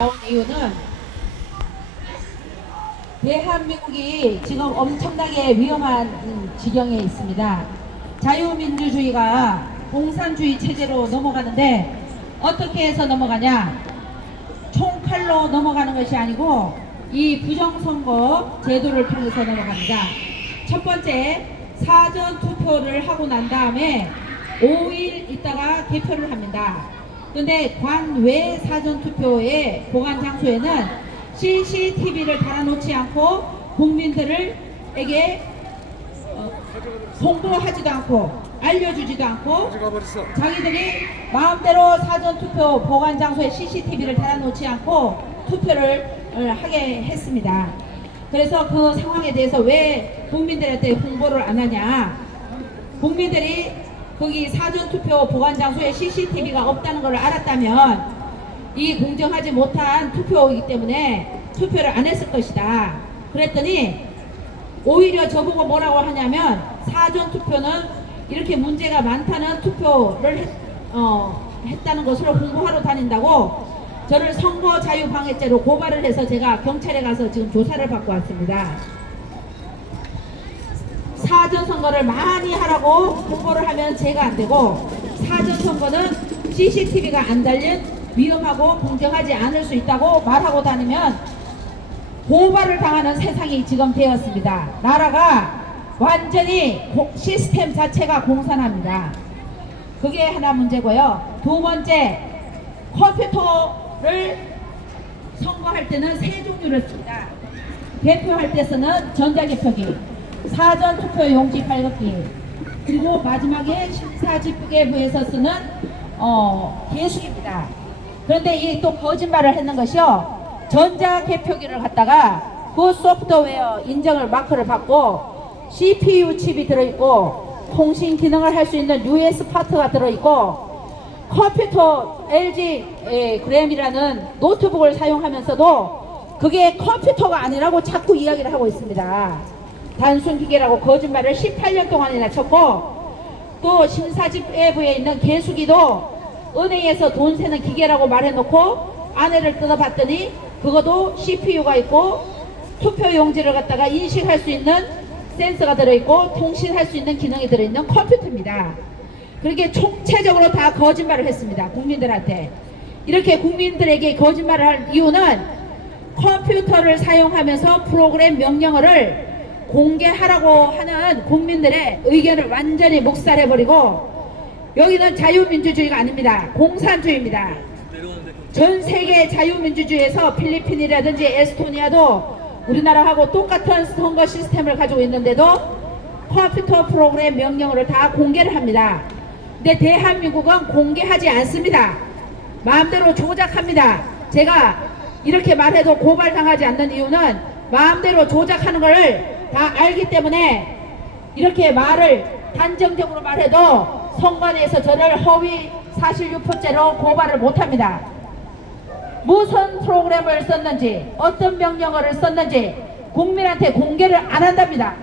나온 이유는 대한민국이 지금 엄청나게 위험한 지경에 있습니다. 자유민주주의가 공산주의 체제로 넘어가는데 어떻게 해서 넘어가냐? 총칼로 넘어가는 것이 아니고 이 부정선거 제도를 통해서 넘어갑니다. 첫 번째, 사전 투표를 하고 난 다음에 5일 있다가 개표를 합니다. 근데 관외 사전투표의 보관 장소에는 CCTV를 달아놓지 않고 국민들에게 홍보하지도 않고 알려주지도 않고 자기들이 마음대로 사전투표 보관 장소에 CCTV를 달아놓지 않고 투표를 하게 했습니다. 그래서 그 상황에 대해서 왜 국민들한테 홍보를 안 하냐? 국민들이 거기 사전투표 보관장소에 CCTV가 없다는 걸 알았다면 이 공정하지 못한 투표이기 때문에 투표를 안 했을 것이다. 그랬더니 오히려 저보고 뭐라고 하냐면 사전투표는 이렇게 문제가 많다는 투표를 했다는 것으로 홍보하러 다닌다고 저를 선거자유방해죄로 고발을 해서 제가 경찰에 가서 지금 조사를 받고 왔습니다. 사전선거를 많이 하라고 홍보를 하면 죄가 안 되고 사전선거는 CCTV가 안 달린 위험하고 공정하지 않을 수 있다고 말하고 다니면 고발을 당하는 세상이 지금 되었습니다. 나라가 완전히 시스템 자체가 공산합니다. 그게 하나 문제고요. 두 번째, 컴퓨터를 선거할 때는 세 종류를 씁니다. 개표할 때 쓰는 전자개표기, 사전투표 용지 발급기, 그리고 마지막에 심사집계부에서 쓰는 개수기입니다. 그런데 이 또 거짓말을 했는 것이요. 전자개표기를 갖다가 그 소프트웨어 인정을 마크를 받고 CPU 칩이 들어있고 통신 기능을 할 수 있는 US 파트가 들어있고 컴퓨터 LG 그램이라는 노트북을 사용하면서도 그게 컴퓨터가 아니라고 자꾸 이야기를 하고 있습니다. 단순 기계라고 거짓말을 18년 동안이나 쳤고 또 심사집계부에 있는 개수기도 은행에서 돈 세는 기계라고 말해놓고 안에를 뜯어봤더니 그것도 CPU가 있고 투표 용지를 갖다가 인식할 수 있는 센서가 들어있고 통신할 수 있는 기능이 들어있는 컴퓨터입니다. 그렇게 총체적으로 다 거짓말을 했습니다. 국민들한테. 이렇게 국민들에게 거짓말을 할 이유는 컴퓨터를 사용하면서 프로그램 명령어를 공개하라고 하는 국민들의 의견을 완전히 묵살해버리고 여기는 자유민주주의가 아닙니다. 공산주의입니다. 전 세계 자유민주주의에서 필리핀이라든지 에스토니아도 우리나라하고 똑같은 선거 시스템을 가지고 있는데도 컴퓨터 프로그램 명령어를 다 공개를 합니다. 근데 대한민국은 공개하지 않습니다. 마음대로 조작합니다. 제가 이렇게 말해도 고발당하지 않는 이유는 마음대로 조작하는 걸 다 알기 때문에 이렇게 말을 단정적으로 말해도 선관위에서 저를 허위 사실 유포죄로 고발을 못합니다. 무슨 프로그램을 썼는지 어떤 명령어를 썼는지 국민한테 공개를 안 한답니다.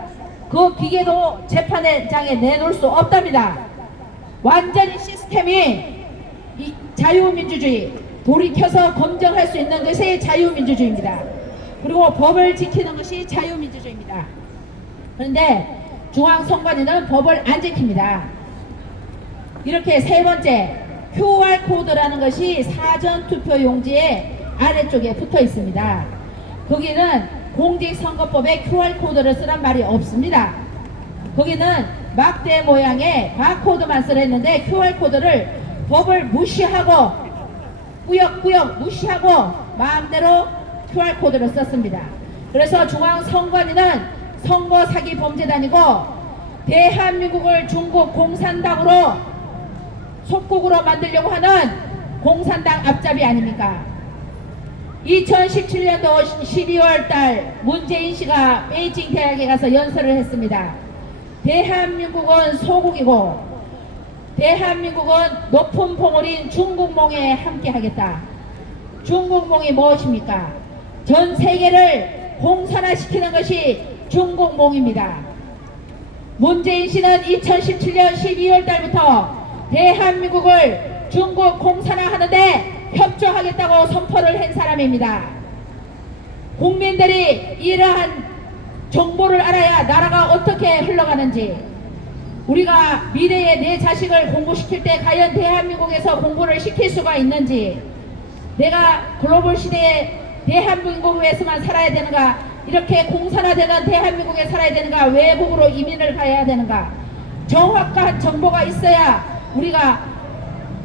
그 기계도 재판장에 내놓을 수 없답니다. 완전히 시스템이 이 자유민주주의 돌이켜서 검증할 수 있는 것이 자유민주주의입니다. 그리고 법을 지키는 것이 자유민주주의입니다. 그런데 중앙선관위는 법을 안 지킵니다. 이렇게 세 번째, QR코드라는 것이 사전투표용지의 아래쪽에 붙어 있습니다. 거기는 공직선거법에 QR코드를 쓰란 말이 없습니다. 거기는 막대 모양의 바코드만 쓰랬는데 QR코드를 법을 무시하고 꾸역꾸역 무시하고 마음대로 QR코드를 썼습니다. 그래서 중앙선관위는 선거 사기 범죄단이고 대한민국을 중국 공산당으로 속국으로 만들려고 하는 공산당 앞잡이 아닙니까? 2017년도 12월 달 문재인 씨가 베이징 대학에 가서 연설을 했습니다. 대한민국은 소국이고 대한민국은 높은 봉우리인 중국몽에 함께 하겠다. 중국몽이 무엇입니까? 전 세계를 공산화시키는 것이 중국몽입니다. 문재인 씨는 2017년 12월 달부터 대한민국을 중국 공산화하는데 협조하겠다고 선포를 한 사람입니다. 국민들이 이러한 정보를 알아야 나라가 어떻게 흘러가는지, 우리가 미래에 내 자식을 공부시킬 때 과연 대한민국에서 공부를 시킬 수가 있는지, 내가 글로벌 시대에 대한민국에서만 살아야 되는가, 이렇게 공산화되는 대한민국에 살아야 되는가, 외국으로 이민을 가야 되는가, 정확한 정보가 있어야 우리가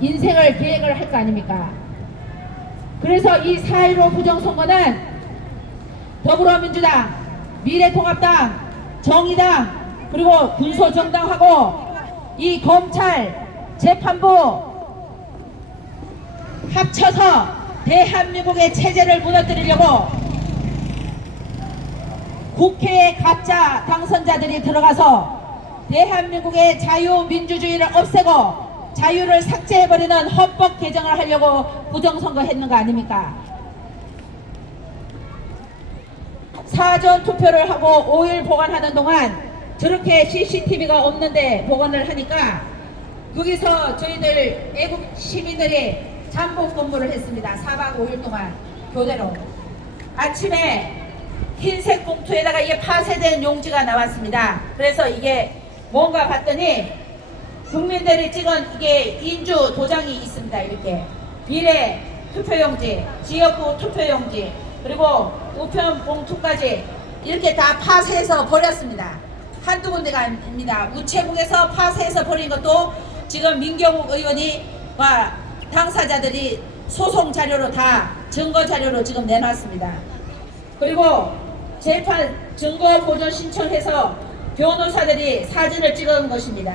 인생을 계획을 할 거 아닙니까? 그래서 이 4.15 부정선거는 더불어민주당, 미래통합당, 정의당, 그리고 군소정당하고 이 검찰, 재판부 합쳐서 대한민국의 체제를 무너뜨리려고 국회에 가짜 당선자들이 들어가서 대한민국의 자유민주주의를 없애고 자유를 삭제해버리는 헌법 개정을 하려고 부정선거 했는 거 아닙니까? 사전 투표를 하고 5일 보관하는 동안 저렇게 CCTV가 없는데 보관을 하니까 거기서 저희들 애국 시민들이 잠복 근무를 했습니다. 4박 5일 동안 교대로. 아침에 흰색 봉투에다가 이게 파쇄된 용지가 나왔습니다. 그래서 이게 뭔가 봤더니 국민들이 찍은 이게 인주 도장이 있습니다. 이렇게 미래 투표용지, 지역구 투표용지, 그리고 우편 봉투까지 이렇게 다 파쇄해서 버렸습니다. 한두 군데가 아닙니다. 우체국에서 파쇄해서 버린 것도 지금 민경욱 의원이 당사자들이 소송 자료로 다 증거 자료로 지금 내놨습니다. 그리고 재판 증거 보존 신청해서 변호사들이 사진을 찍은 것입니다.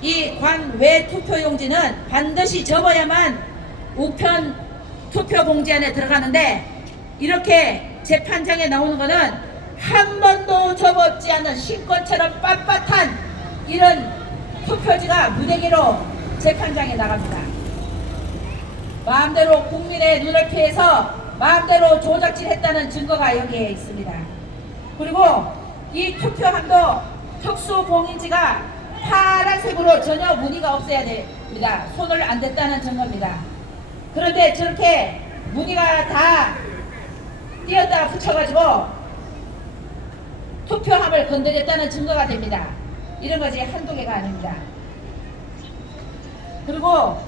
이 관외 투표용지는 반드시 접어야만 우편 투표 봉지 안에 들어가는데, 이렇게 재판장에 나오는 거는 한 번도 접었지 않은 신권처럼 빳빳한 이런 투표지가 무대기로 재판장에 나갑니다. 마음대로 국민의 눈을 피해서 마음대로 조작질했다는 증거가 여기에 있습니다. 그리고 이 투표함도 특수봉인지가 파란색으로 전혀 무늬가 없어야 됩니다. 손을 안 댔다는 증거입니다. 그런데 저렇게 무늬가 다 띄었다가 붙여가지고 투표함을 건드렸다는 증거가 됩니다. 이런 것이 한두 개가 아닙니다. 그리고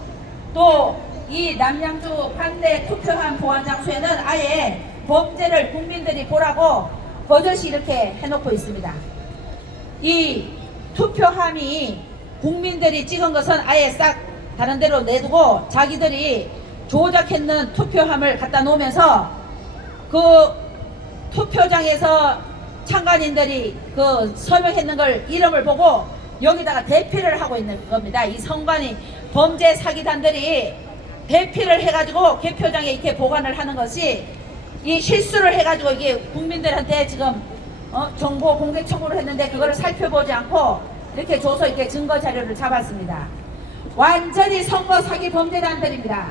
또 이 남양주 반대 투표함 보관 장소에는 아예 범죄를 국민들이 보라고 버젓이 이렇게 해놓고 있습니다. 이 투표함이 국민들이 찍은 것은 아예 싹 다른 데로 내두고 자기들이 조작했는 투표함을 갖다 놓으면서 그 투표장에서 참관인들이 그 서명했는 걸 이름을 보고 여기다가 대피를 하고 있는 겁니다. 이 선관위 범죄 사기단들이 대피를 해가지고 개표장에 이렇게 보관을 하는 것이, 이 실수를 해가지고 이게 국민들한테 지금 정보 공개 청구를 했는데 그거를 살펴보지 않고 이렇게 줘서 이렇게 증거 자료를 잡았습니다. 완전히 선거 사기 범죄단들입니다.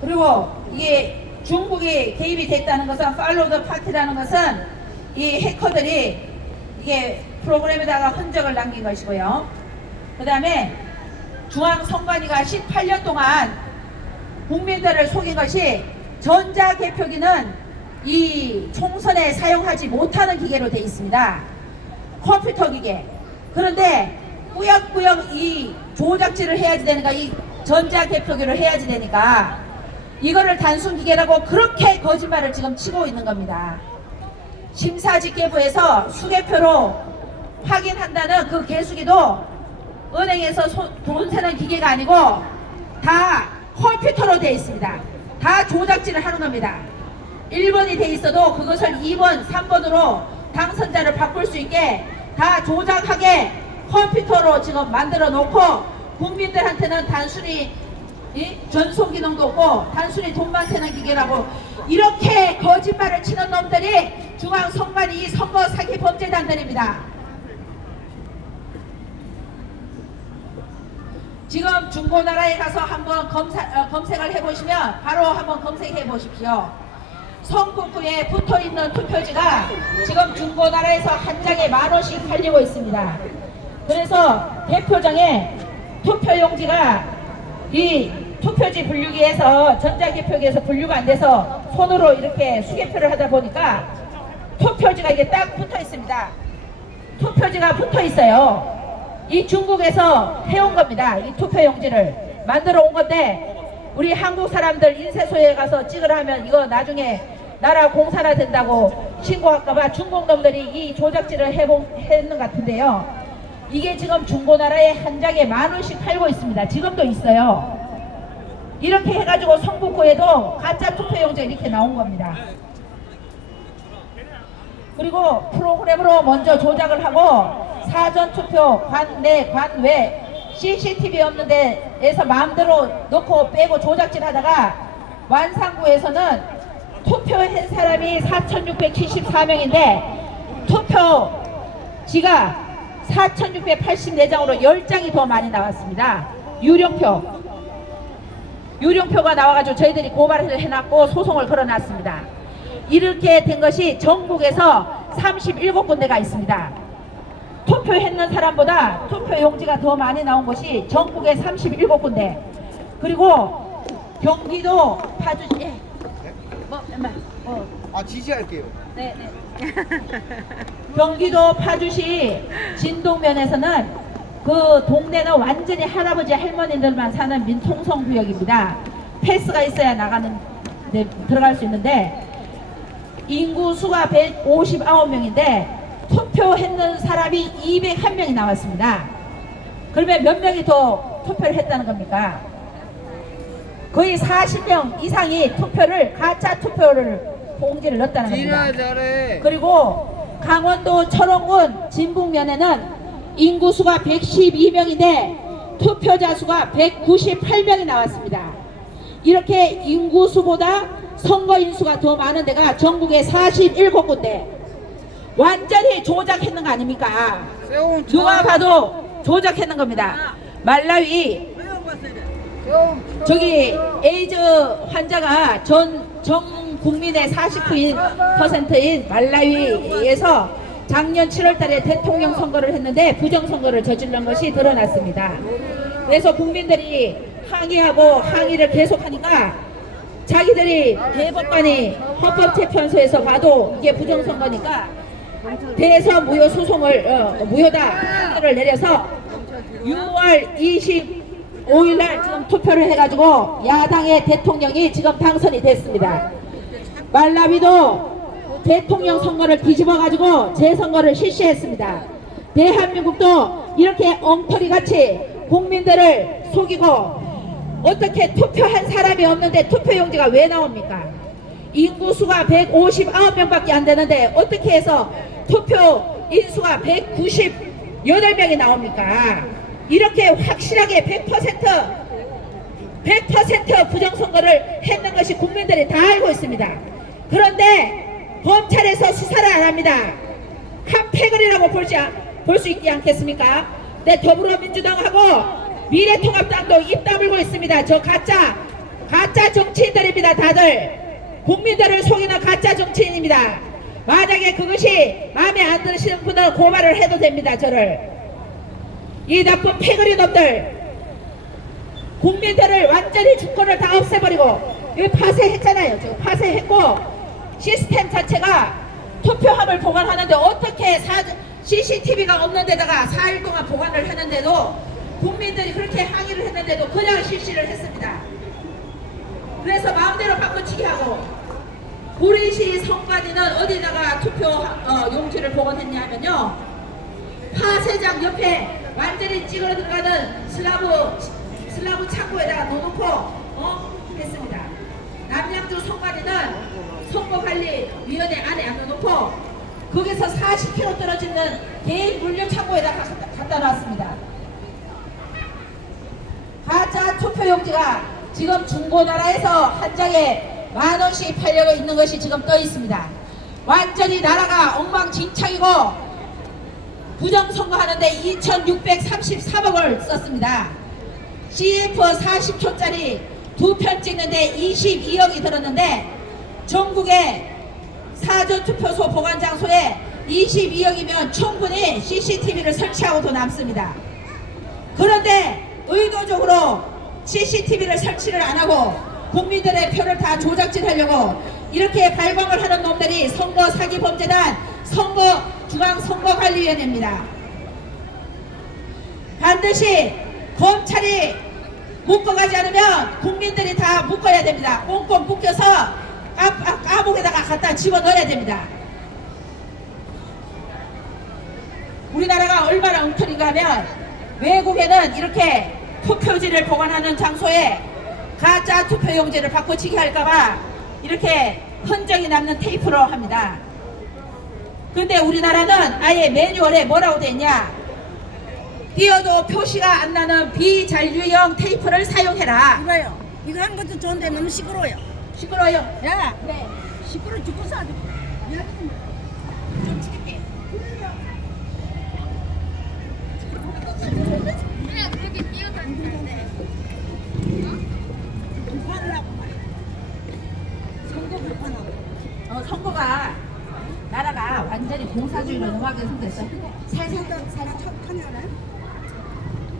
그리고 이게 중국이 개입이 됐다는 것은, 팔로우 더 파티라는 것은 이 해커들이 이게 프로그램에다가 흔적을 남긴 것이고요. 그 다음에 중앙선관위가 18년 동안 국민들을 속인 것이, 전자개표기는 이 총선에 사용하지 못하는 기계로 되어 있습니다. 컴퓨터 기계. 그런데 꾸역꾸역 이 조작질을 해야지 되니까, 이 전자개표기를 해야지 되니까 이거를 단순 기계라고 그렇게 거짓말을 지금 치고 있는 겁니다. 심사집계부에서 수개표로 확인한다는 그 개수기도 은행에서 돈 세는 기계가 아니고 다 컴퓨터로 되어 있습니다. 다 조작질을 하는 겁니다. 1번이 돼 있어도 그것을 2번, 3번으로 당선자를 바꿀 수 있게 다 조작하게 컴퓨터로 지금 만들어 놓고, 국민들한테는 단순히 전송 기능도 없고 단순히 돈만 세는 기계라고 이렇게 거짓말을 치는 놈들이 중앙선관위 이 선거 사기 범죄단들입니다. 지금 중고나라에 가서 한번 검색을 해보시면 바로 한번 검색해 보십시오. 선거구에 붙어있는 투표지가 지금 중고나라에서 한 장에 10,000원씩 팔리고 있습니다. 그래서 대표장에 투표용지가 이 투표지 분류기에서 전자개표기에서 분류가 안 돼서 손으로 이렇게 수개표를 하다 보니까 투표지가 이게 딱 붙어 있습니다. 투표지가 붙어 있어요. 이 중국에서 해온 겁니다. 이 투표용지를 만들어 온 건데 우리 한국 사람들 인쇄소에 가서 찍으라 하면 이거 나중에 나라 공사나 된다고 신고할까봐 중국 놈들이 이 조작질을 했는 것 같은데요. 이게 지금 중고나라에 한 장에 10,000원씩 팔고 있습니다. 지금도 있어요. 이렇게 해가지고 성북구에도 가짜 투표용지가 이렇게 나온 겁니다. 그리고 프로그램으로 먼저 조작을 하고 사전투표 관내 관외 CCTV 없는 데에서 마음대로 넣고 빼고 조작질 하다가 완산구에서는 투표한 사람이 4,674명인데 투표지가 4,684장으로 10장이 더 많이 나왔습니다. 유령표가 나와가지고 저희들이 고발을 해놨고 소송을 걸어놨습니다. 이렇게 된 것이 전국에서 37군데가 있습니다. 투표했는 사람보다 투표용지가 더 많이 나온 것이 전국에 37군데. 그리고 경기도 파주시 지시할게요. 네. 경기도 파주시 진동면에서는 그 동네는 완전히 할아버지 할머니들만 사는 민통성구역입니다. 패스가 있어야 들어갈 수 있는데 인구 수가 159명인데 투표했는 사람이 201명이 나왔습니다. 그러면 몇 명이 더 투표를 했다는 겁니까? 거의 40명 이상이 가짜 투표를 봉지를 넣었다는 겁니다. 그리고 강원도 철원군 진북면에는 인구수가 112명인데 투표자 수가 198명이 나왔습니다. 이렇게 인구수보다 선거인수가 더 많은 데가 전국에 47군데. 완전히 조작했는 거 아닙니까? 누가 봐도 조작했는 겁니다. 말라위 저기 에이즈 환자가 전 국민의 49%인 말라위에서 작년 7월달에 대통령 선거를 했는데 부정선거를 저지른 것이 드러났습니다. 그래서 국민들이 항의하고 항의를 계속하니까 자기들이 대법관이 헌법재판소에서 봐도 이게 부정선거니까 대선 무효 소송을 무효다 판결을 내려서 6월 25일날 지금 투표를 해가지고 야당의 대통령이 지금 당선이 됐습니다. 말라위도 대통령 선거를 뒤집어가지고 재선거를 실시했습니다. 대한민국도 이렇게 엉터리같이 국민들을 속이고 어떻게 투표한 사람이 없는데 투표용지가 왜 나옵니까? 인구수가 159명밖에 안 되는데 어떻게 해서 투표 인수가 198명이 나옵니까? 이렇게 확실하게 100% 부정선거를 했는 것이 국민들이 다 알고 있습니다. 그런데 검찰에서 수사를 안 합니다. 한 패거리라고 볼 수 있지 않겠습니까? 네, 더불어민주당하고 미래통합당도 입 다물고 있습니다. 저 가짜 정치인들입니다. 다들 국민들을 속이는 가짜 정치인입니다. 만약에 그것이 마음에 안 드시는 분은 고발을 해도 됩니다. 저를. 이 나쁜 패거리 놈들 국민들을 완전히 주권을 다 없애버리고 여기 파쇄했잖아요. 저 파쇄했고 시스템 자체가 투표함을 보관하는데 어떻게 CCTV가 없는 데다가 4일 동안 보관을 했는데도 국민들이 그렇게 항의를 했는데도 그냥 실시를 했습니다. 그래서 마음대로 바꿔치기 하고 구리시 성관이는 어디다가 투표 용지를 보관했냐 하면요, 파쇄장 옆에 완전히 찌그러 들어가는 슬라브 창고에다가 넣어놓고 했습니다. 남양주 성관이는 선거관리위원회 안에 안 넣어놓고 거기서 40km 떨어지는 개인 물류 창고에다 갖다 놨습니다. 가짜 투표용지가 지금 중고나라에서 한 장에 10,000원씩 팔려고 있는 것이 지금 떠 있습니다. 완전히 나라가 엉망진창이고 부정선거 하는데 2,633억을 썼습니다. CF 40초짜리 2편 찍는데 22억이 들었는데 전국에 사전투표소 보관장소에 22억이면 충분히 CCTV를 설치하고도 남습니다. 그런데 의도적으로 CCTV를 설치를 안 하고 국민들의 표를 다 조작질하려고 이렇게 발광을 하는 놈들이 선거사기범죄단 중앙선거관리위원회입니다. 반드시 검찰이 묶어가지 않으면 국민들이 다 묶어야 됩니다. 꽁꽁 묶여서 감옥에다가 갖다 집어넣어야 됩니다. 우리나라가 얼마나 엉터리인가 하면 외국에는 이렇게 투표지를 보관하는 장소에 가짜 투표용지를 바꿔치기 할까봐 이렇게 흔적이 남는 테이프로 합니다. 그런데 우리나라는 아예 매뉴얼에 뭐라고 돼 있냐, 띄어도 표시가 안 나는 비잔류형 테이프를 사용해라. 이거요. 이거 한 것도 좋은데 너무 시끄러워요. 시끄러워요. 야, 네. 시끄러 죽겠어 아주. 좀 줄게. 그냥 그렇게 뛰어다니는데 불판이라고 말이야. 선거 불판하고. 선거가 나라가 완전히 공사주의로 넘어가게 생겼어. 살살. 척하냐네.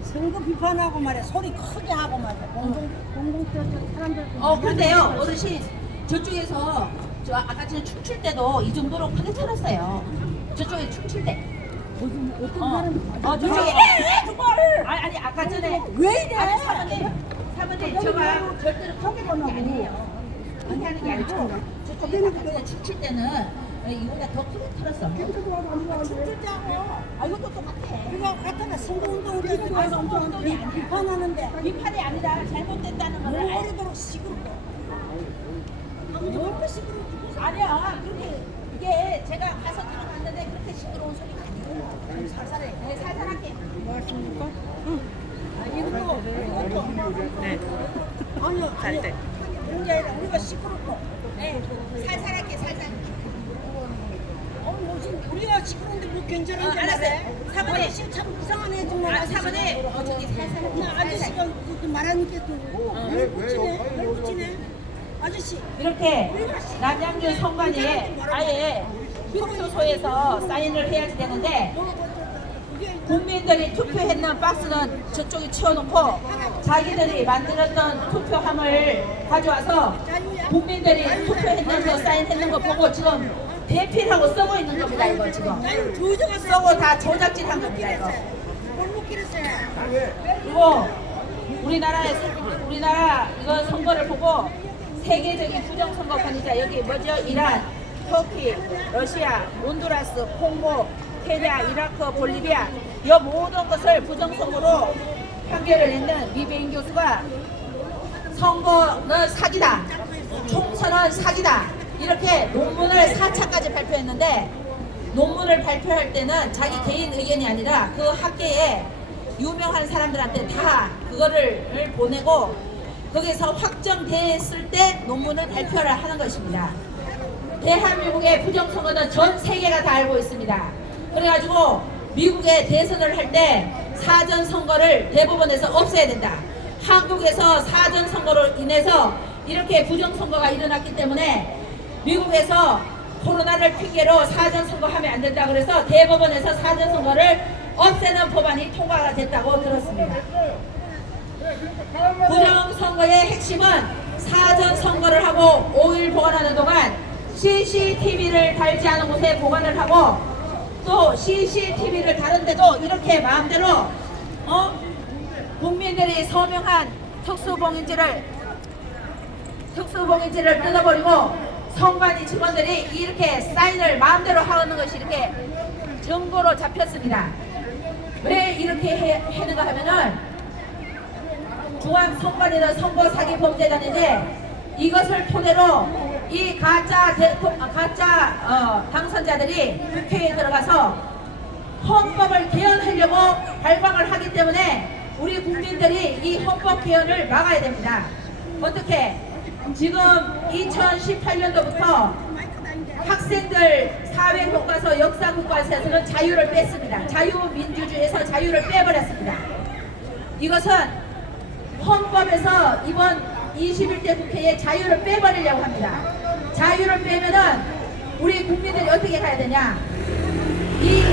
선거 비판하고 말이야. 소리 크게 하고 말이야. 공동 사람들. 그런데요, 어르신 저쪽에서 저 아까 전에 춤출 때도 이 정도로 크게 틀었어요. 저쪽에 춤출 때. 어떤 저쪽에. 왜 그걸? 아니 아까 전에. 왜 이래? 아니 사모님 저가 절대로 크게 하는 게 아니에요. 크게 하는 게 아니고 저쪽에 아까 전에 춤출 때는 이거보다 더 크게 틀었어. 춤출 때 하고. 이것도 똑같아. 이거 같아가 선거운동 우리가 선거운동이 아니야. 비판하는데. 비판이 아니라 잘못됐다는 거를 모르도록 시끄럽고. 너무 시끄럽고. 아니야. 그렇게 이게 제가 가서 들어봤는데 그렇게 시끄러운 소리가 아니에요. 살살해. 네, 살살할게. 맞습니까? 응. 이것도. 네. 아니요. 갈 때. 그런 게 아니라 우리가 시끄럽고. 네, 살살할게, 살살. 무슨 우리가 시끄러운데 뭐 괜찮은지 알았어요. 사모님. 아저씨 참 이상하네 정말. 사모님, 저기 살살할게. 나 아저씨가 그 말하니까 또 붙이네. 아저씨. 이렇게 남양주 선관위에 아예 투표소에서 사인을 해야지 되는데 국민들이 투표했는 박스는 저쪽에 치워놓고 자기들이 만들었던 투표함을 가져와서 국민들이 투표했는 거 사인했는 거 보고 지금 대필하고 쓰고 있는 겁니다. 이거 지금 쓰고 다 조작질한 겁니다. 이거. 그리고 우리나라 이거 선거를 보고 세계적인 부정선거권이자 여기 뭐죠? 이란, 터키, 러시아, 온두라스, 콩고, 케냐, 이라크, 볼리비아 이 모든 것을 부정선거로 판결을 냈는 리베인 교수가 선거는 사기다, 총선은 사기다 이렇게 논문을 4차까지 발표했는데 논문을 발표할 때는 자기 개인 의견이 아니라 그 학계에 유명한 사람들한테 다 그거를 보내고 거기서 확정됐을 때 논문을 발표를 하는 것입니다. 대한민국의 부정선거는 전 세계가 다 알고 있습니다. 그래가지고 미국의 대선을 할 때 사전선거를 대법원에서 없애야 된다. 한국에서 사전선거로 인해서 이렇게 부정선거가 일어났기 때문에 미국에서 코로나를 핑계로 사전선거하면 안 된다 그래서 대법원에서 사전선거를 없애는 법안이 통과가 됐다고 들었습니다. 부정선거의 핵심은 사전선거를 하고 5일 보관하는 동안 CCTV를 달지 않은 곳에 보관을 하고 또 CCTV를 다른데도 이렇게 마음대로 국민들이 서명한 특수봉인지를 뜯어버리고 선관위 직원들이 이렇게 사인을 마음대로 하는 것이 이렇게 증거로 잡혔습니다. 왜 이렇게 하는가 하면은 중앙선관위는 선거사기범죄단인데 이것을 토대로 이 가짜 당선자들이 국회에 들어가서 헌법을 개헌하려고 발광을 하기 때문에 우리 국민들이 이 헌법 개헌을 막아야 됩니다. 어떻게? 지금 2018년도부터 학생들 사회교과서, 역사교과서에서는 자유를 뺐습니다. 자유민주주의에서 자유를 빼버렸습니다. 이것은 헌법에서 이번 21대 국회에 자유를 빼버리려고 합니다. 자유를 빼면은 우리 국민들이 어떻게 가야 되냐? 이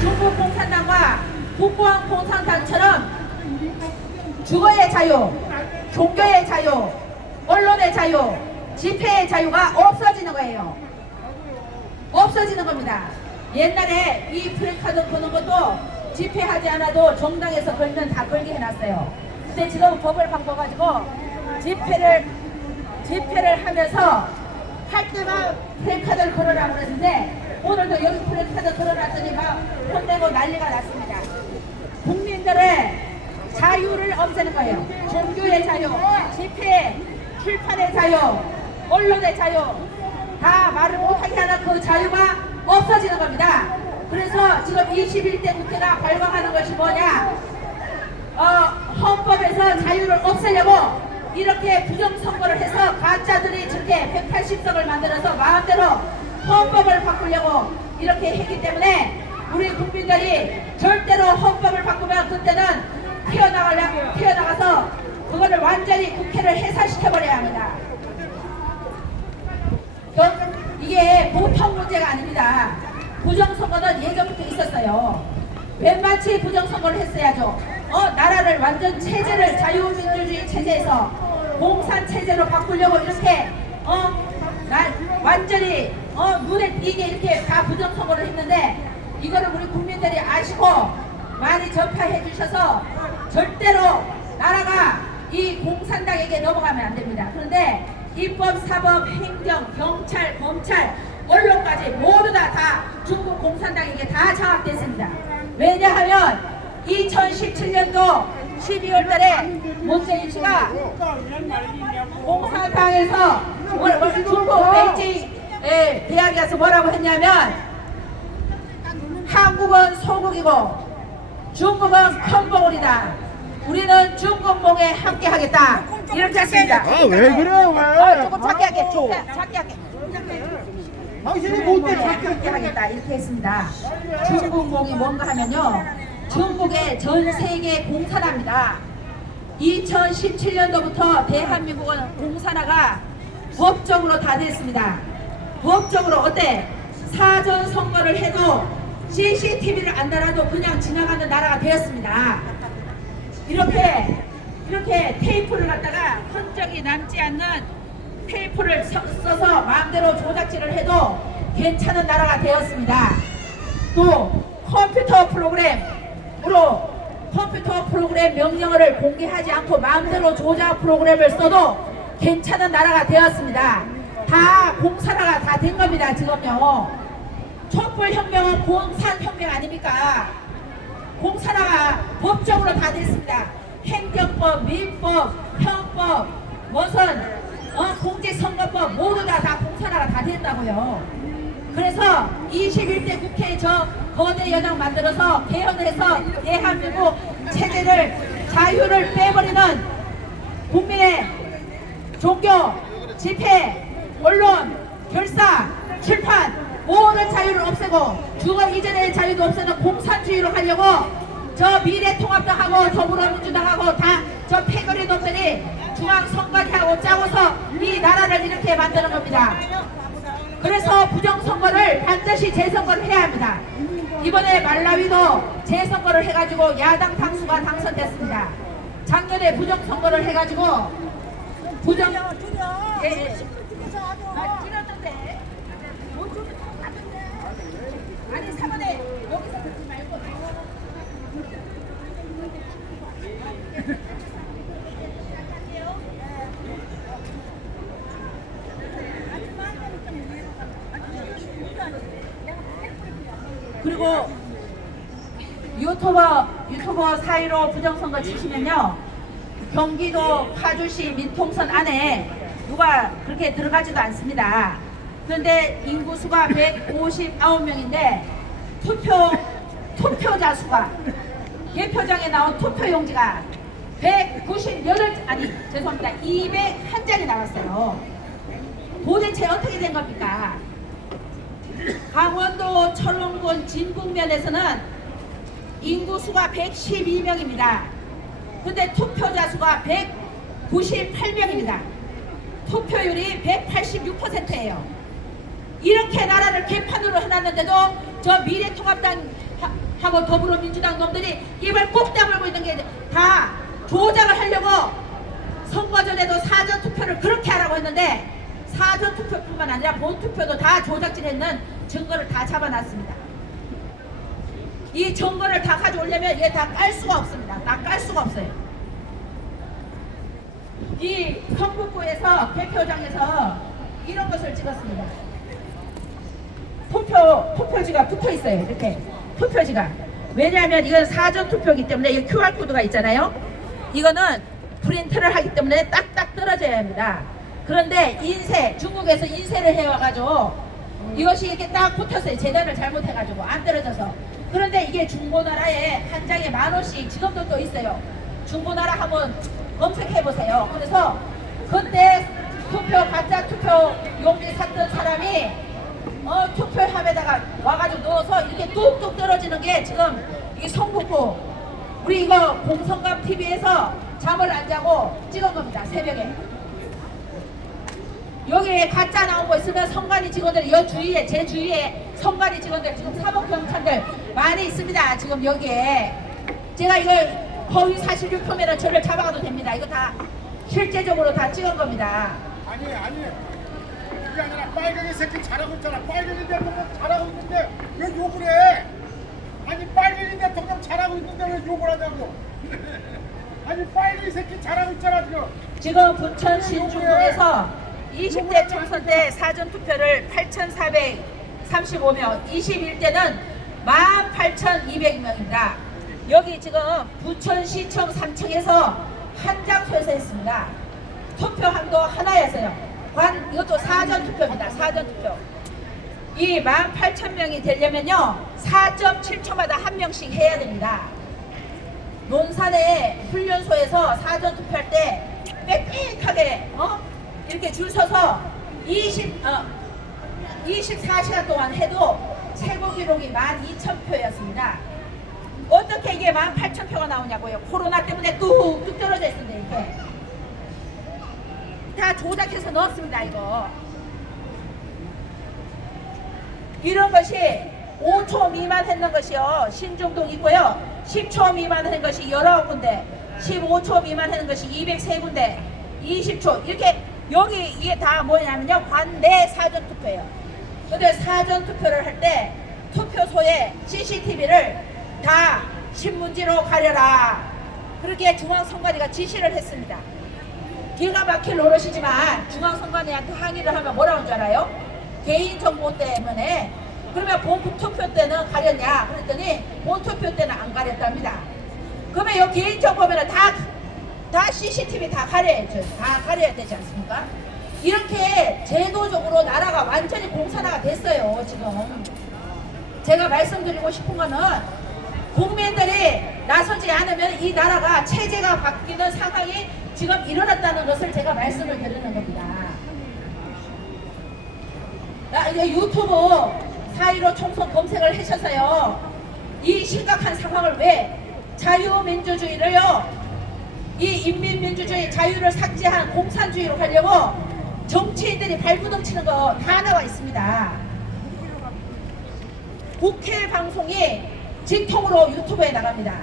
중국 공산당과 북한 공산당처럼 주거의 자유, 종교의 자유, 언론의 자유, 집회의 자유가 없어지는 거예요. 없어지는 겁니다. 옛날에 이 플래카드 거는 것도 집회하지 않아도 정당에서 걸면 다 걸게 해놨어요. 근데 지금 법을 바꿔가지고 집회를 하면서 할 때만 플래카드를 걸어라고 그랬는데 오늘도 여기 플래카드 걸어놨더니 막 혼내고 난리가 났습니다. 국민들의 자유를 없애는 거예요. 종교의 자유, 집회, 출판의 자유, 언론의 자유 다 말을 못하게 하는 그 자유가 없어지는 겁니다. 그래서 지금 21대 국회가 발광하는 것이 뭐냐, 헌법에서 자유를 없애려고 이렇게 부정선거를 해서 가짜들이 저렇게 180석을 만들어서 마음대로 헌법을 바꾸려고 이렇게 했기 때문에 우리 국민들이 절대로 헌법을 바꾸면 그때는 튀어나가서 그거를 완전히 국회를 해산시켜버려야 합니다. 이게 보통 문제가 아닙니다. 부정선거는 예전부터 있었어요. 웬만치 부정선거를 했어야죠. 나라를 완전 체제를 자유민주주의 체제에서 공산 체제로 바꾸려고 이렇게 완전히 눈에 띄게 이렇게 다 부정선거를 했는데 이거를 우리 국민들이 아시고 많이 전파해 주셔서 절대로 나라가 이 공산당에게 넘어가면 안 됩니다. 그런데 입법, 사법, 행정, 경찰, 검찰, 언론까지 모두 다 중국 공산당에게 다 장악됐습니다. 왜냐하면 2017년도 12월 달에 문재인 씨가 공산당에서 중국 베이징 대학에 가서 뭐라고 했냐면 한국은 소국이고 중국은 편복울이다. 우리는 중국몽에 함께 하겠다. 이렇게 했습니다. 아, 왜 그래요, 왜? 조금 작게 할게. 작게 할게. 당신이 뭔데 함께 하겠다. 이렇게 했습니다. 중국몽이 뭔가 하면요. 중국의 전 세계 공산화입니다. 2017년도부터 대한민국은 공산화가 법적으로 다 됐습니다. 법적으로 어때? 사전 선거를 해도 CCTV를 안 달아도 그냥 지나가는 나라가 되었습니다. 이렇게 테이프를 갖다가 흔적이 남지 않는 테이프를 써서 마음대로 조작질을 해도 괜찮은 나라가 되었습니다. 또 컴퓨터 프로그램 명령어를 공개하지 않고 마음대로 조작 프로그램을 써도 괜찮은 나라가 되었습니다. 다 공산화가 다 된 겁니다. 지금요. 촛불혁명은 공산혁명 아닙니까? 공산화가 법적으로 다 됐습니다. 행정법, 민법, 형법, 공직선거법 모두 다 공산화가 다 됐다고요. 그래서 21대 국회에 저 거대 여당 만들어서 개헌해서 대한민국 체제를 자유를 빼버리는 국민의 종교, 집회, 언론, 결사, 출판 모든 자유를 없애고 주거 이전의 자유도 없애는 공산주의로 하려고 저 미래통합당하고 더불어민주당하고 다 저 패거리 놈들이 중앙선관위하고 짜고서 이 나라를 이렇게 만드는 겁니다. 그래서 부정선거를 반드시 재선거를 해야 합니다. 이번에 말라위도 재선거를 해가지고 야당 당수가 당선됐습니다. 작년에 부정선거를 해가지고 줄였는데 아니 3번에 여기서 듣지 말고 그리고 유튜버 사이로 부정선거 치시면요 경기도 파주시 민통선 안에 누가 그렇게 들어가지도 않습니다. 그런데 인구수가 159명인데 투표자 수가 개표장에 나온 투표용지가 201장이 나왔어요. 도대체 어떻게 된 겁니까? 강원도 철원군 진북면에서는 인구수가 112명입니다. 근데 투표자 수가 198명입니다. 투표율이 186%예요. 이렇게 나라를 개판으로 해놨는데도 저 미래통합당하고 더불어민주당 놈들이 입을 꼭 다물고 있는 게 다 조작을 하려고 선거 전에도 사전 투표를 그렇게 하라고 했는데 사전 투표뿐만 아니라 본 투표도 다 조작질했는 증거를 다 잡아놨습니다. 이 증거를 다 가져오려면 얘 다 깔 수가 없습니다. 다 깔 수가 없어요. 이 성북구에서 개표장에서 이런 것을 찍었습니다. 투표지가 붙어 있어요. 이렇게 투표지가. 왜냐하면 이건 사전 투표이기 때문에 이 QR 코드가 있잖아요. 이거는 프린트를 하기 때문에 딱딱 떨어져야 합니다. 그런데 인쇄, 중국에서 인쇄를 해와가지고 이것이 이렇게 딱 붙었어요. 재단을 잘못해가지고 안 떨어져서. 그런데 이게 중고나라에 한 장에 10,000원씩 지금도 또 있어요. 중고나라 한번 검색해보세요. 그래서 그때 가짜 투표 용지 샀던 사람이 투표함에다가 와가지고 넣어서 이렇게 뚝뚝 떨어지는 게 지금 이 성북구 우리 이거 공성감 TV에서 잠을 안 자고 찍은 겁니다. 새벽에. 여기에 가짜 나온 거 있으면 선관위 직원들 여 주위에 제 주위에 선관위 직원들 지금 사법경찰들 많이 있습니다. 지금 여기에 제가 이걸 거의 사실 유표면은 저를 잡아가도 됩니다. 이거 다 실제적으로 다 찍은 겁니다. 아니 그게 아니라 빨갱이 새끼 잘하고 있잖아. 빨갱이 대통령 잘하고 있는데 왜 욕을 해? 아니 빨갱이 대통령 잘하고 있는데 왜 욕을 하냐고. 아니 빨갱이 새끼 잘하고 있잖아 지금. 지금 부천 신중동에서 20대 총선 때 사전투표를 8,435명, 21대는 18,200명입니다. 여기 지금 부천시청 3층에서 한 장소에서 했습니다. 투표함도 하나였어요. 이것도 사전투표입니다. 사전투표. 이 18,000명이 되려면요 4.7초마다 한 명씩 해야 됩니다. 논산의 훈련소에서 사전투표할 때 빽빽하게 이렇게 줄 서서 24시간 동안 해도 최고 기록이 12,000표였습니다. 어떻게 이게 18,000표가 나오냐고요. 코로나 때문에 뚝뚝 떨어져 있습니다. 이렇게 다 조작해서 넣었습니다. 이런 것이 5초 미만 했는 것이요 신중동 있고요, 10초 미만 하는 것이 19군데, 15초 미만 하는 것이 203군데, 20초 이렇게 여기 이게 다 뭐냐면요 관내 사전투표예요. 근데 사전투표를 할 때 투표소에 CCTV를 다 신문지로 가려라 그렇게 중앙선관위가 지시를 했습니다. 기가 막힐 노릇이지만 중앙선관위한테 항의를 하면 뭐라고 하는 줄 알아요? 개인정보 때문에. 그러면 본투표 때는 가렸냐 그랬더니 본투표 때는 안 가렸답니다. 그러면 이 개인정보면 다 CCTV 다 가려야죠. 다 가려야 되지 않습니까? 이렇게 제도적으로 나라가 완전히 공산화가 됐어요. 지금 제가 말씀드리고 싶은 거는 국민들이 나서지 않으면 이 나라가 체제가 바뀌는 상황이 지금 일어났다는 것을 제가 말씀을 드리는 겁니다. 이제 유튜브 4.15 총선 검색을 하셔서요 이 심각한 상황을 왜 자유민주주의를요 이 인민민주주의 자유를 삭제한 공산주의로 가려고 정치인들이 발부둥치는 거 다 나와 있습니다. 국회 방송이 직통으로 유튜브에 나갑니다.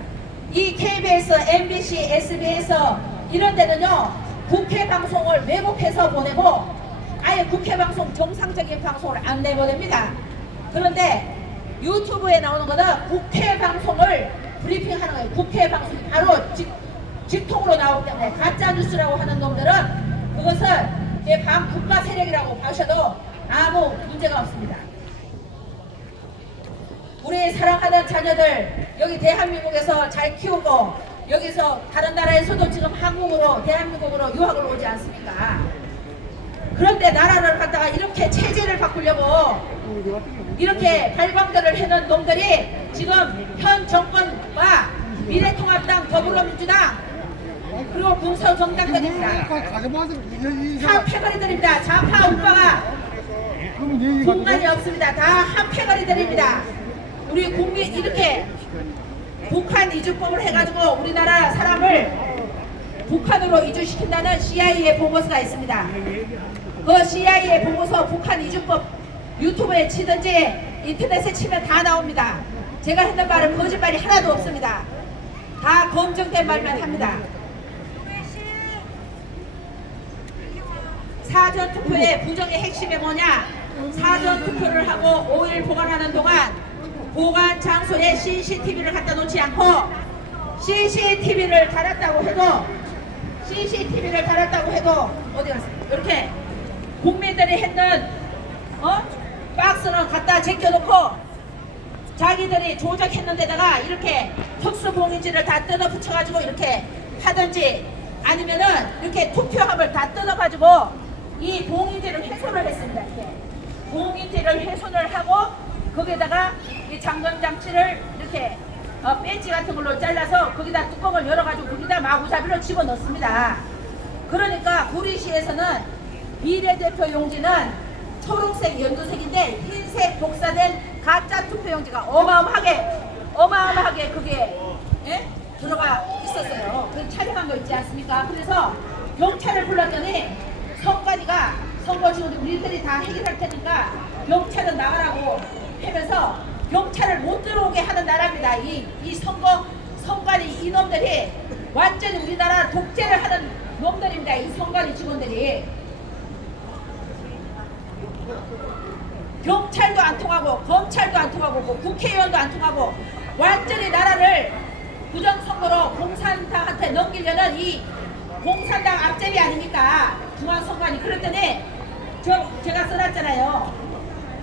이 KBS, MBC, SBS 이런 데는요 국회 방송을 왜곡해서 보내고 아예 국회 방송 정상적인 방송을 안 내보냅니다. 그런데 유튜브에 나오는 거는 국회 방송을 브리핑하는 거예요. 국회 방송이 바로 직통으로 나오기 때문에 가짜 뉴스라고 하는 놈들은 그것을 반국가 세력이라고 봐셔도 아무 문제가 없습니다. 우리 사랑하는 자녀들 여기 대한민국에서 잘 키우고 여기서 다른 나라에서도 지금 한국으로 대한민국으로 유학을 오지 않습니까? 그런데 나라를 갖다가 이렇게 체제를 바꾸려고 이렇게 발광들을 해놓은 놈들이 지금 현 정권과 미래통합당, 더불어민주당 그리고 군사정당들입니다. 다 패거리들입니다. 좌파 우파가 공간이 없습니다. 다 한 패거리들입니다. 우리 국민 이렇게 북한 이주법을 해가지고 우리나라 사람을 북한으로 이주시킨다는 CIA 보고서가 있습니다. 그 CIA 보고서 북한 이주법 유튜브에 치든지 인터넷에 치면 다 나옵니다. 제가 했는 말은 거짓말이 하나도 없습니다. 다 검증된 말만 합니다. 사전 투표의 부정의 핵심이 뭐냐? 사전 투표를 하고 5일 보관하는 동안 보관 장소에 CCTV를 갖다 놓지 않고 CCTV를 달았다고 해도 어디 갔어? 이렇게 국민들이 했는 박스는 갖다 제껴놓고 자기들이 조작했는 데다가 이렇게 특수봉인지를 다 뜯어 붙여가지고 이렇게 하든지 아니면은 이렇게 투표함을 다 뜯어가지고 이 봉인지를 훼손을 했습니다. 이렇게 봉인지를 훼손을 하고 거기에다가 이 장전장치를 이렇게 배지 같은 걸로 잘라서 거기다 뚜껑을 열어가지고 거기다 마구잡이로 집어넣습니다. 그러니까 구리시에서는 비례대표 용지는 초록색 연두색인데 흰색 복사된 가짜 투표용지가 어마어마하게 그게 들어가 있었어요. 그 촬영한 거 있지 않습니까? 그래서 경찰을 불렀더니 선관위가 선거 지금 우리들이 다 해결할 테니까 경찰은 나가라고 하면서 경찰을 못 들어오게 하는 나라입니다. 이 선관위 이놈들이 완전히 우리나라 독재를 하는 놈들입니다. 이 선관위 직원들이. 경찰도 안 통하고 검찰도 안 통하고 국회의원도 안 통하고 완전히 나라를 부정선거로 공산당한테 넘기려는 이 공산당 앞제비 아닙니까? 중앙선관위. 그랬더니 제가 써놨잖아요.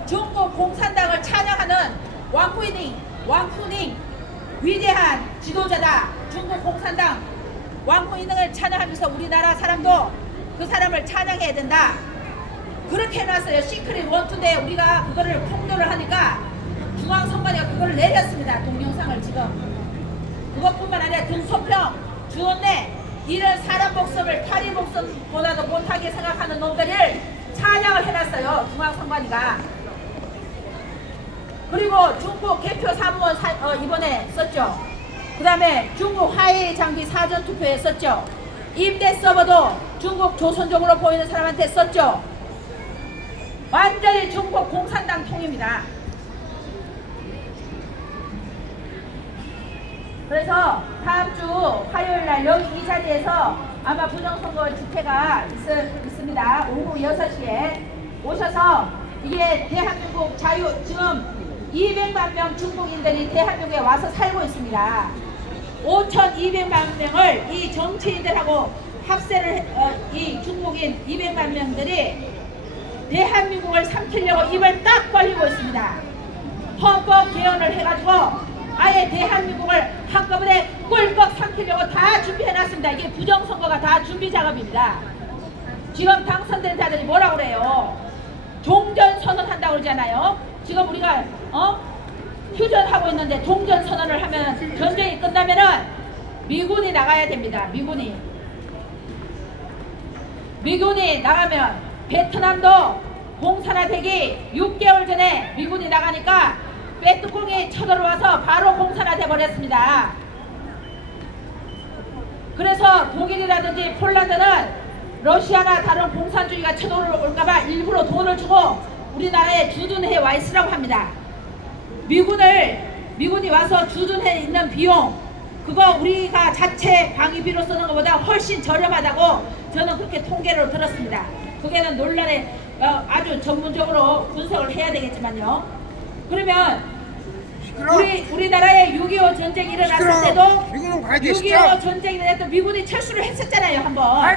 중국 공산당을 찬양하는 왕후이닝 위대한 지도자다. 중국 공산당 왕후이닝을 찬양하면서 우리나라 사람도 그 사람을 찬양해야 된다. 그렇게 해놨어요. 시크릿 원투인데 우리가 그거를 폭로를 하니까 중앙선관위가 그걸 내렸습니다. 동영상을 지금. 그것뿐만 아니라 등소평 주원내 이런 사람 목숨을 타리 목숨보다도 못하게 생각하는 놈들을 찬양을 해놨어요. 중앙선관위가. 그리고 중국 개표 사무원 이번에 썼죠. 그 다음에 중국 하이 장비 사전투표에 썼죠. 임대 서버도 중국 조선족으로 보이는 사람한테 썼죠. 완전히 중국 공산당 통입니다. 그래서 다음 주 화요일날 여기 이 자리에서 아마 부정선거 집회가 있습니다. 오후 6시에 오셔서 이게 대한민국 지금 200만 명 중국인들이 대한민국에 와서 살고 있습니다. 5,200만 명을 이 정치인들하고 합세를 이 중국인 200만 명들이 대한민국을 삼키려고 입을 딱 벌리고 있습니다. 헌법 개헌을 해가지고 아예 대한민국을 한꺼번에 꿀꺽 삼키려고 다 준비해놨습니다. 이게 부정선거가 다 준비 작업입니다. 지금 당선된 자들이 뭐라고 그래요? 종전선언한다고 그러잖아요. 지금 우리가 휴전하고 있는데 종전선언을 하면 전쟁이 끝나면은 미군이 나가야 됩니다. 미군이 나가면 베트남도 공산화되기 6개월 전에 미군이 나가니까 빼뚜껑이 쳐들어와서 바로 공산화돼 버렸습니다. 그래서 독일이라든지 폴란드는 러시아나 다른 공산주의가 쳐들어올까봐 일부러 돈을 주고 우리나라에 주둔해 와 있으라고 합니다. 미군이 와서 주둔해 있는 비용 그거 우리가 자체 방위비로 쓰는 것보다 훨씬 저렴하다고 저는 그렇게 통계를 들었습니다. 그게는 논란에 아주 전문적으로 분석을 해야 되겠지만요. 그러면 우리나라에 6.25 전쟁이 일어났을 때도 6.25 전쟁이 일어났을 때 미군이 철수를 했었잖아요. 한번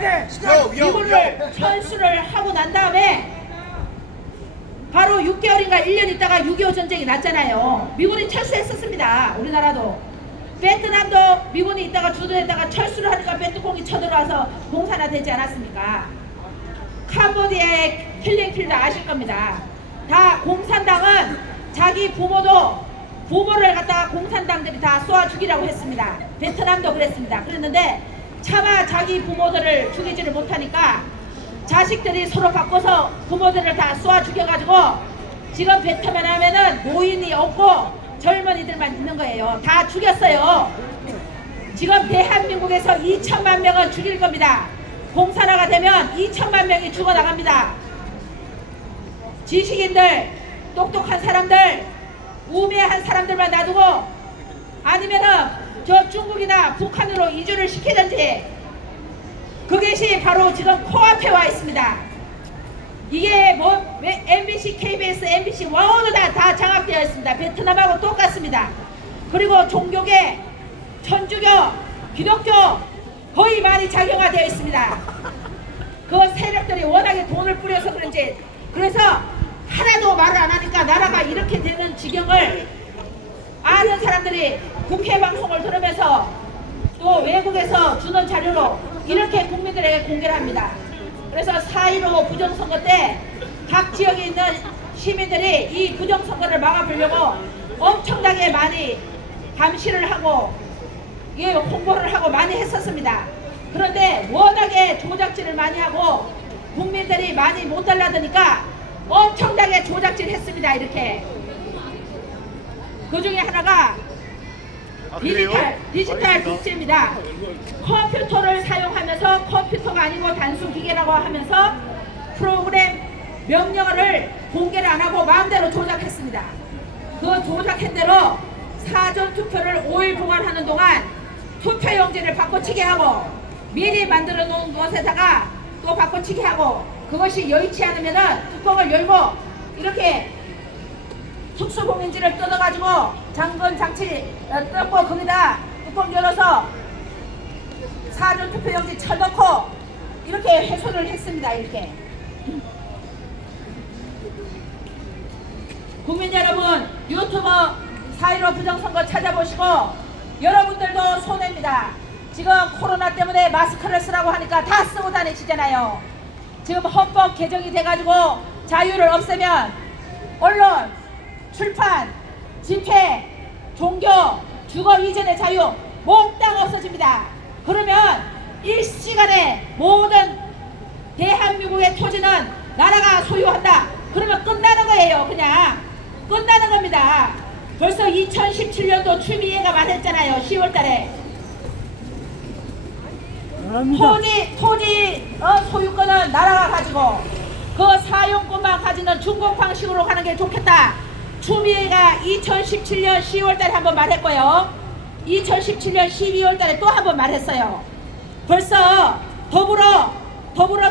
미군을 철수를 하고 난 다음에 바로 6개월인가 1년 있다가 6.25 전쟁이 났잖아요. 미군이 철수했었습니다. 우리나라도. 베트남도 미군이 있다가 주둔했다가 철수를 하니까 베트콩이 쳐들어와서 공산화되지 않았습니까? 캄보디아의 킬링필드 아실 겁니다. 다 공산당은 자기 부모를 갖다가 공산당들이 다 쏘아 죽이라고 했습니다. 베트남도 그랬습니다. 그랬는데 차마 자기 부모들을 죽이지를 못하니까 자식들이 서로 바꿔서 부모들을 다 쏘아 죽여가지고 지금 베트남 하면은 노인이 없고 젊은이들만 있는 거예요. 다 죽였어요. 지금 대한민국에서 2천만 명은 죽일 겁니다. 공산화가 되면 2천만 명이 죽어나갑니다. 지식인들, 똑똑한 사람들, 우매한 사람들만 놔두고 아니면은 저 중국이나 북한으로 이주를 시키든지 그것이 바로 지금 코앞에 와 있습니다. 이게 뭐 MBC, KBS, MBC 모두 다 장악되어 있습니다. 베트남하고 똑같습니다. 그리고 종교계, 천주교, 기독교 거의 많이 작용화되어 있습니다. 그 세력들이 워낙에 돈을 뿌려서 그런지 그래서 하나도 말을 안 하니까 나라가 이렇게 되는 지경을 아는 사람들이 국회 방송을 들으면서 또 외국에서 주는 자료로 이렇게 국민들에게 공개를 합니다. 그래서 4.15 부정선거 때 각 지역에 있는 시민들이 이 부정선거를 막아보려고 엄청나게 많이 감시를 하고 예, 홍보를 하고 많이 했었습니다. 그런데 워낙에 조작질을 많이 하고 국민들이 많이 못 달라드니까 엄청나게 조작질 했습니다. 이렇게 그 중에 하나가 디지털 독재입니다. 컴퓨터를 사용하면서 컴퓨터가 아니고 단순 기계라고 하면서 프로그램 명령어를 공개를 안 하고 마음대로 조작했습니다. 그 조작한 대로 사전 투표를 5일 보관하는 동안 투표용지를 바꿔치기 하고 미리 만들어 놓은 것에다가 또 바꿔치기 하고 그것이 여의치 않으면은 뚜껑을 열고 이렇게 특수공인지를 뜯어가지고 잠근 장치 뜯고 거기다 뚜껑 열어서 사전 투표용지 쳐넣고 이렇게 훼손을 했습니다. 이렇게 국민 여러분 유튜브 4.15 부정선거 찾아보시고 여러분들도 손해입니다. 지금 코로나 때문에 마스크를 쓰라고 하니까 다 쓰고 다니시잖아요. 지금 헌법 개정이 돼가지고 자유를 없애면 언론, 출판, 집회, 종교, 주거 이전의 자유 몽땅 없어집니다. 그러면 일시간에 모든 대한민국의 토지는 나라가 소유한다. 그러면 끝나는 거예요. 그냥 끝나는 겁니다. 벌써 2017년도 추미애가 말했잖아요. 10월 달에 토지 소유권은 나라가 가지고 그 사용권만 가지는 중국 방식으로 가는 게 좋겠다. 추미애가 2017년 10월 달에 한번 말했고요. 2017년 12월 달에 또 한번 말했어요. 벌써 더불어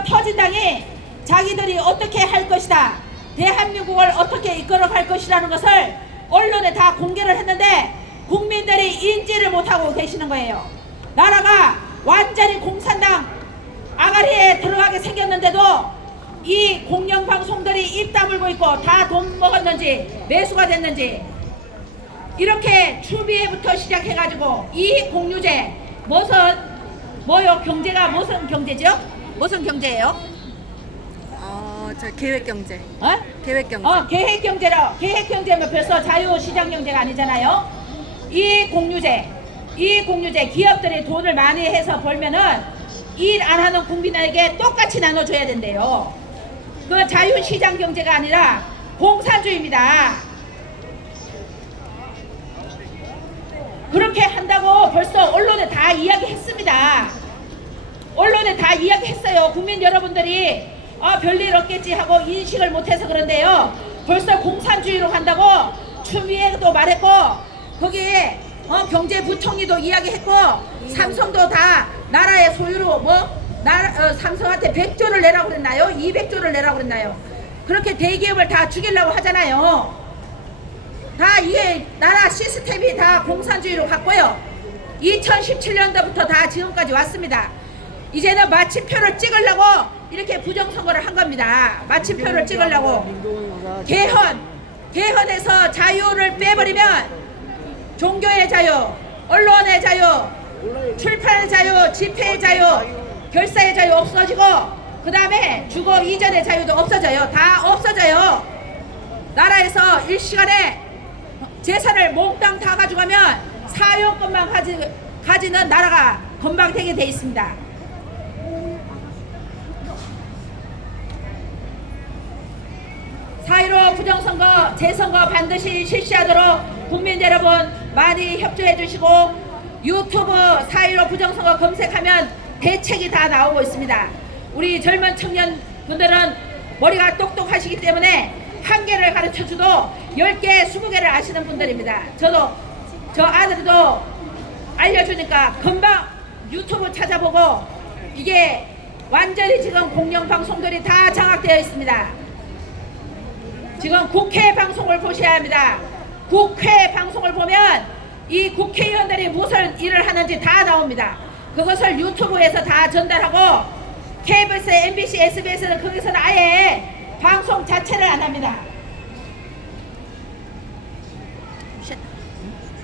터진당이 자기들이 어떻게 할 것이다. 대한민국을 어떻게 이끌어갈 것이라는 것을 언론에 다 공개를 했는데 국민들이 인지를 못하고 계시는 거예요. 나라가 완전히 공산당 아가리에 들어가게 생겼는데도 이 공영방송들이 입 다물고 있고 다 돈 먹었는지 매수가 됐는지 이렇게 추미애부터 시작해가지고 이 공유제 뭐요 경제가 무슨 경제죠? 무슨 경제예요? 저 계획경제. 어? 계획경제. 계획경제로 계획경제면 벌써 자유시장경제가 아니잖아요. 이 공유제 기업들이 돈을 많이 해서 벌면은 일 안 하는 국민에게 똑같이 나눠줘야 된대요. 그 자유시장경제가 아니라 공산주의입니다. 그렇게 한다고 벌써 언론에 다 이야기했습니다. 언론에 다 이야기했어요. 국민 여러분들이 별일 없겠지 하고 인식을 못해서 그런데요. 벌써 공산주의로 간다고 추미애도 말했고 거기에 경제부총리도 이야기했고 삼성도 다 나라의 소유로 삼성한테 100조를 내라고 그랬나요? 200조를 내라고 그랬나요? 그렇게 대기업을 다 죽이려고 하잖아요. 다 이게 나라 시스템이 다 공산주의로 갔고요. 2017년도부터 다 지금까지 왔습니다. 이제는 마침표를 찍으려고 이렇게 부정선거를 한 겁니다. 마침표를 찍으려고 개헌에서 자유를 빼버리면 종교의 자유, 언론의 자유, 출판의 자유, 집회의 자유, 결사의 자유 없어지고 그 다음에 주거 이전의 자유도 없어져요. 다 없어져요. 나라에서 일시간에 재산을 몽땅 다 가져가면 사용권만 가지는 나라가 금방 되게 돼 있습니다. (4.15) 부정선거 재선거 반드시 실시하도록 국민 여러분 많이 협조해 주시고 유튜브 (4.15) 부정선거 검색하면 대책이 다 나오고 있습니다. 우리 젊은 청년분들은 머리가 똑똑하시기 때문에 한 개를 가르쳐줘도 10개, 20개를 아시는 분들입니다. 저 아들도 알려주니까 금방 유튜브 찾아보고 이게 완전히 지금 공영방송들이 다 장악되어 있습니다. 지금 국회 방송을 보셔야 합니다. 국회 방송을 보면 이 국회의원들이 무슨 일을 하는지 다 나옵니다. 그것을 유튜브에서 다 전달하고 KBS, MBC, SBS는 거기서는 아예 방송 자체를 안 합니다.